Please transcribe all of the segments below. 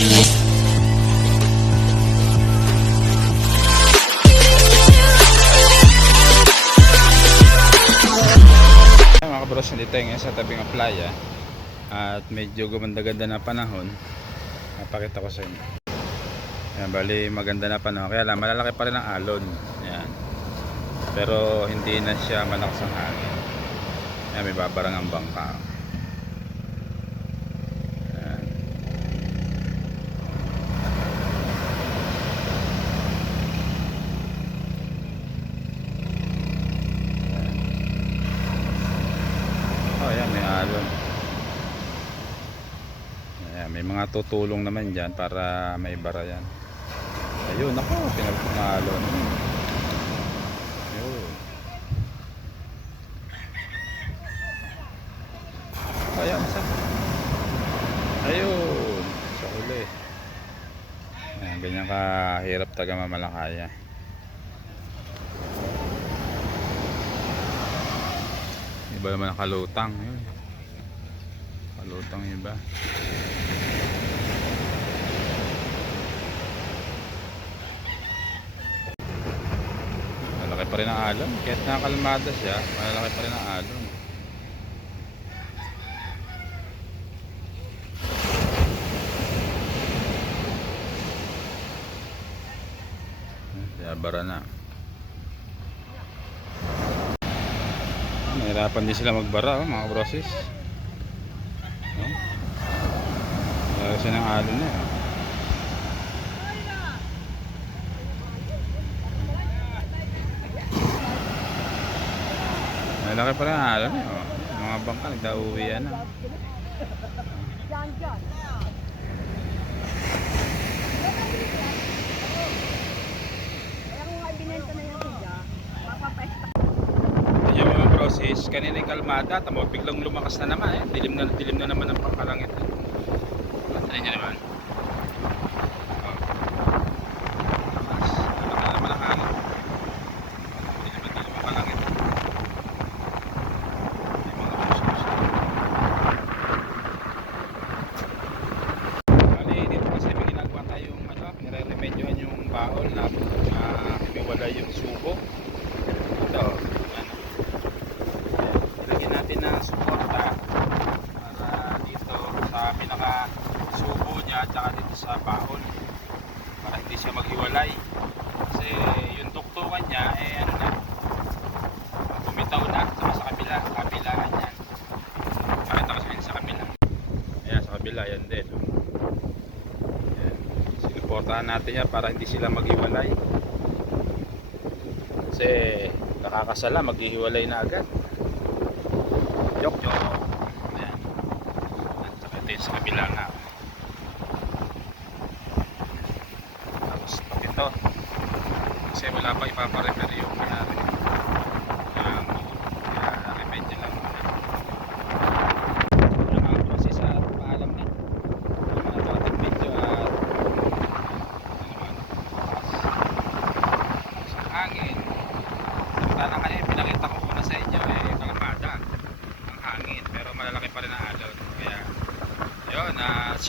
Kabros, nandito tayo ngayon sa tabing ng playa at medyo gumanda-ganda na panahon. Napakita ko sa inyo. Ayan, bali maganda na panahon. Kaya lang malalaki pa rin ang alon. Ayan. pero hindi na siya malakas ang hangin. Ayan, may babarang ang bangka ayan, may alon. Ayan, may mga tutulong naman dyan para may bara yan. Ayun, ako, pinagpong alon. Ayun. Ayan, isa. Ayun, sa huli. Ayan, ganyan kahirap taga mamalakaya. Iba naman ang kalutang. Yun. Kalutang iba. Malaki pa rin ang alon. Kahit nakakalmada siya, malaki pa rin ang alon. Kaya bara na. Nahirapan din sila magbara oh, mga brosis. Oh. Lalo ng alon na eh. Malaki pa rin ang alon eh. Oh. Mga bangka nagdauwi yan. Kaya kung nga ibinenta na yung siya, mapapesta. Process, kanina kalmada, tamo biglang lumakas na naman eh. Dilim na dilim na naman ang pangkalangit. Ano niya naman? Oh. Lakas. Lakas na naman ang hangin. Dilim na dilim ang kalangit. Yung mga process. Bali, dito kasi may ginagawa tayong ano, nire-remedyohan yung baol na uh, humiwala yung subo. Ito, ano, lagyan natin ng suporta para dito sa pinaka subo niya at saka dito sa baon. Para hindi siya maghiwalay. Kasi yung tuktukan niya eh ano na. Tumitaw na. Sa kabila kabilaan yan makita kasi sa kabila. Ayan sa kabila yan din. Ayan. sinuportahan natin yan para hindi sila maghiwalay. Kasi nakakasala maghihiwalay na agad Yok, yok. Ayan. At ito sa kabila nga. Tapos ito. Kasi wala pa ipaparefer yung mayari. Um, kaya remedyo lang muna. Wala mga process at paalam na. Wala mga ito ating video at ano naman. Sa hangin. Samantala kanina pinakita ko muna sa inyo eh kalmada ang hangin pero malalaki pa rin ang alon kaya yun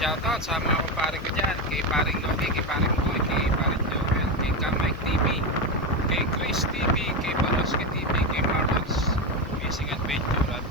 uh, shout out sa mga kapare ko dyan. Kay paring Nogi, kay paring Boy, kay paring Joel kay Kamike TV kay Chris TV, kay Baloski TV kay Marlons Amazing Adventure at